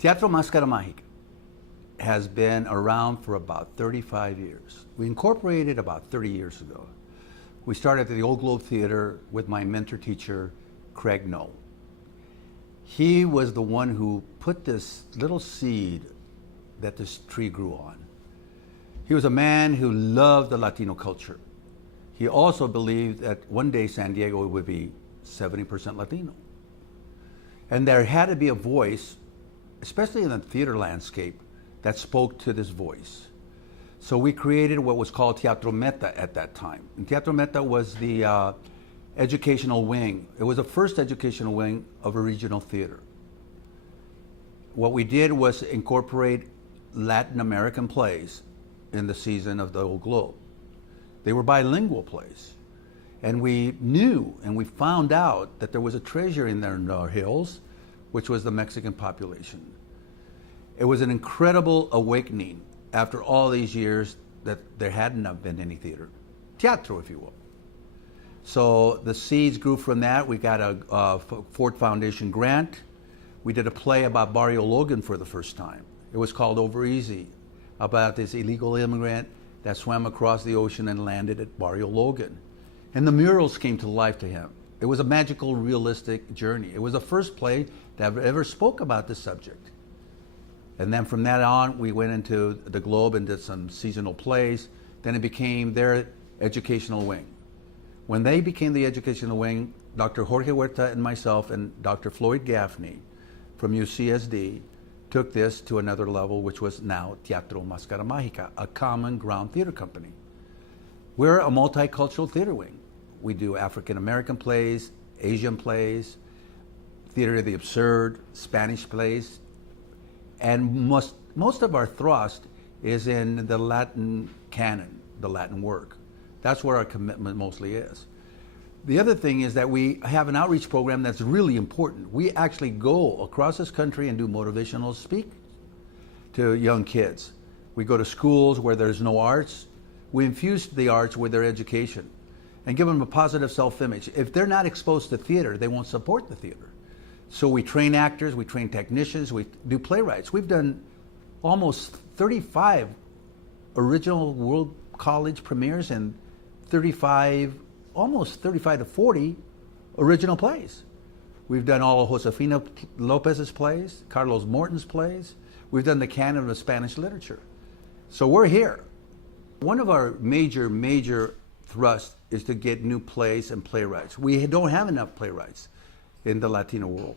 Teatro Máscara Mágica has been around for about 35 years. We incorporated about 30 years ago. We started at the Old Globe Theater with my mentor teacher, Craig Noll. He was the one who put this little seed that this tree grew on. He was a man who loved the Latino culture. He also believed that one day San Diego would be 70% Latino. And there had to be a voice, especially in the theater landscape, that spoke to this voice. So we created what was called Teatro Meta at that time. And Teatro Meta was the educational wing. It was the first educational wing of a regional theater. What we did was incorporate Latin American plays in the season of the Old Globe. They were bilingual plays. And we knew and we found out that there was a treasure in there in our hills, which was the Mexican population. It was an incredible awakening after all these years that there hadn't been any theater. Teatro, if you will. So the seeds grew from that. We got a Ford Foundation grant. We did a play about Barrio Logan for the first time. It was called Over Easy, about this illegal immigrant that swam across the ocean and landed at Barrio Logan. And the murals came to life to him. It was a magical, realistic journey. It was the first play that ever spoke about this subject. And then from that on, we went into the Globe and did some seasonal plays. Then it became their educational wing. When they became the educational wing, Dr. Jorge Huerta and myself and Dr. Floyd Gaffney from UCSD took this to another level, which was now Teatro Máscara Mágica, a common ground theater company. We're a multicultural theater wing. We do African American plays, Asian plays, theater of the absurd, Spanish plays, and most of our thrust is in the Latin canon, the Latin work. That's where our commitment mostly is. The other thing is that we have an outreach program that's really important. We actually go across this country and do motivational speak to young kids. We go to schools where there's no arts. We infuse the arts with their education and give them a positive self-image. If they're not exposed to theater, they won't support the theater. So we train actors, we train technicians, we do playwrights. We've done almost 35 original World College premieres and almost 35 to 40 original plays. We've done all of Josefina Lopez's plays, Carlos Morton's plays. We've done the canon of Spanish literature. So we're here. One of our major thrusts is to get new plays and playwrights. We don't have enough playwrights in the Latino world.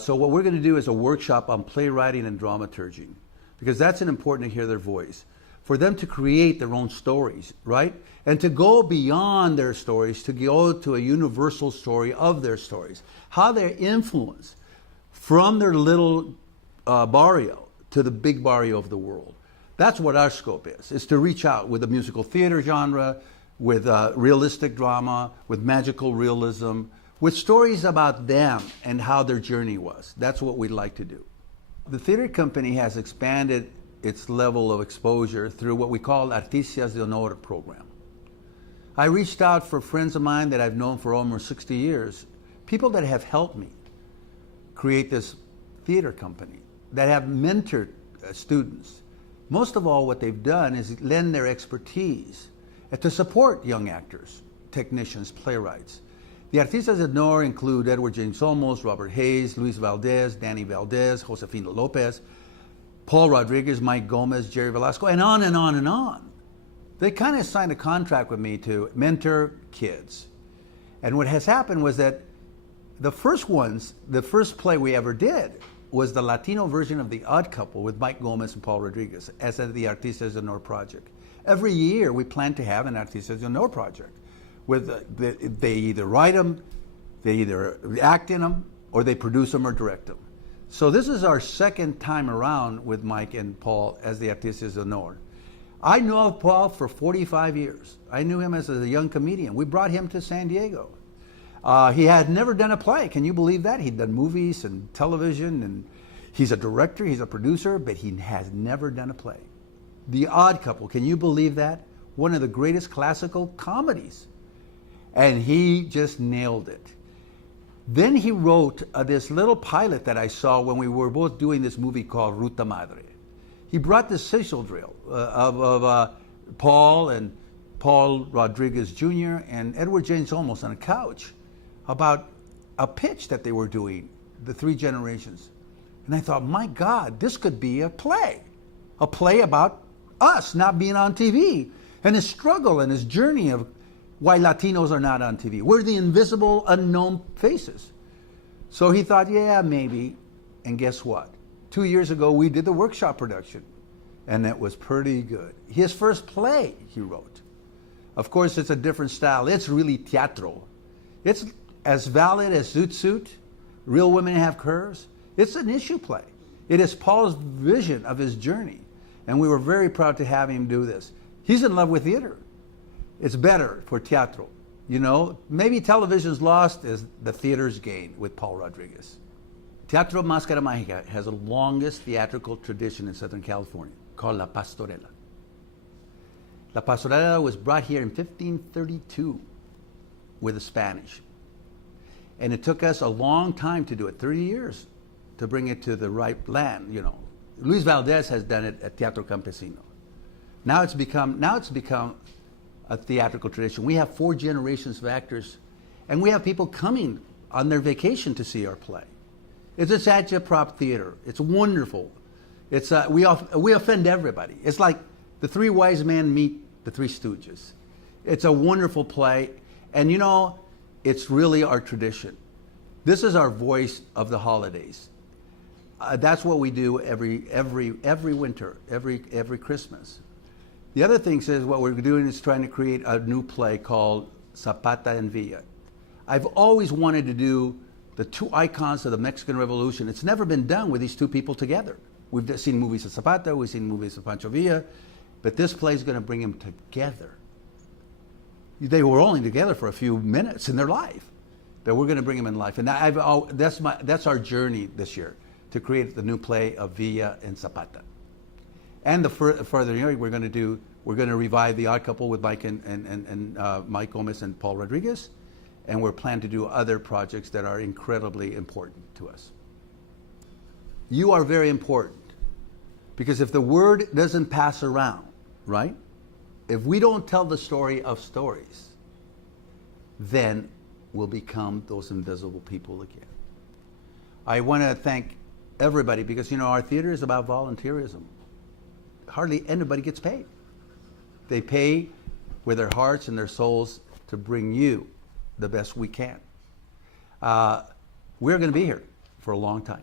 So what we're going to do is a workshop on playwriting and dramaturgy, because that's important to hear their voice, for them to create their own stories, right? And to go beyond their stories, to go to a universal story of their stories, how they're influenced from their little barrio to the big barrio of the world. That's what our scope is to reach out with the musical theater genre, with realistic drama, with magical realism, with stories about them and how their journey was. That's what we'd like to do. The theater company has expanded its level of exposure through what we call Artistas de Honor program. I reached out for friends of mine that I've known for almost 60 years, people that have helped me create this theater company, that have mentored students. Most of all, what they've done is lend their expertise to support young actors, technicians, playwrights. The Artistas de Honor include Edward James Olmos, Robert Hayes, Luis Valdez, Danny Valdez, Josefina Lopez, Paul Rodriguez, Mike Gomez, Jerry Velasco, and on and on and on. They kind of signed a contract with me to mentor kids. And what has happened was that the first play we ever did was the Latino version of The Odd Couple with Mike Gomez and Paul Rodriguez as the Artistas de Honor project. Every year we plan to have an Artistas de Honor project. They either write them, they either act in them, or they produce them or direct them. So this is our second time around with Mike and Paul as the Artistas de Honor. I knew of Paul for 45 years. I knew him as a young comedian. We brought him to San Diego. He had never done a play. Can you believe that? He'd done movies and television, and he's a director, he's a producer, but he has never done a play. The Odd Couple, can you believe that? One of the greatest classical comedies. And he just nailed it. Then he wrote this little pilot that I saw when we were both doing this movie called Ruta Madre. He brought this sizzle drill of Paul and Paul Rodriguez Jr. and Edward James Olmos on a couch about a pitch that they were doing, the three generations. And I thought, my God, this could be a play about us not being on TV and his struggle and his journey of why Latinos are not on TV. We're the invisible, unknown faces. So he thought, yeah, maybe. And guess what? 2 years ago, we did the workshop production, and it was pretty good. His first play he wrote. Of course, it's a different style. It's really teatro. It's as valid as Zoot Suit, Real Women Have Curves. It's an issue play. It is Paul's vision of his journey, and we were very proud to have him do this. He's in love with theater. It's better for teatro. You know, maybe television's lost as the theater's gain with Paul Rodriguez. Teatro Máscara Mágica has the longest theatrical tradition in Southern California, called La Pastorela. La Pastorela was brought here in 1532 with the Spanish. And it took us a long time to do it, 30 years, to bring it to the right land, you know. Luis Valdez has done it at Teatro Campesino. Now it's become a theatrical tradition. We have 4 generations of actors, and we have people coming on their vacation to see our play. It's a agitprop theater. It's wonderful. It's we offend everybody. It's like the 3 wise men meet the 3 stooges. It's a wonderful play, and you know, it's really our tradition. This is our voice of the holidays. That's what we do every winter, every Christmas. The other thing is what we're doing is trying to create a new play called Zapata and Villa. I've always wanted to do the 2 icons of the Mexican Revolution. It's never been done with these 2 people together. We've seen movies of Zapata, we've seen movies of Pancho Villa, but this play is going to bring them together. They were only together for a few minutes in their life, but we're going to bring them in life. And that's our journey this year, to create the new play of Villa and Zapata. And the further year, we're going to revive The Odd Couple with Mike and Mike Gomez and Paul Rodriguez, and we're planning to do other projects that are incredibly important to us. You are very important, because if the word doesn't pass around, right? If we don't tell the story of stories, then we'll become those invisible people again. I want to thank everybody, because you know our theater is about volunteerism. Hardly anybody gets paid. They pay with their hearts and their souls to bring you the best we can. We're going to be here for a long time.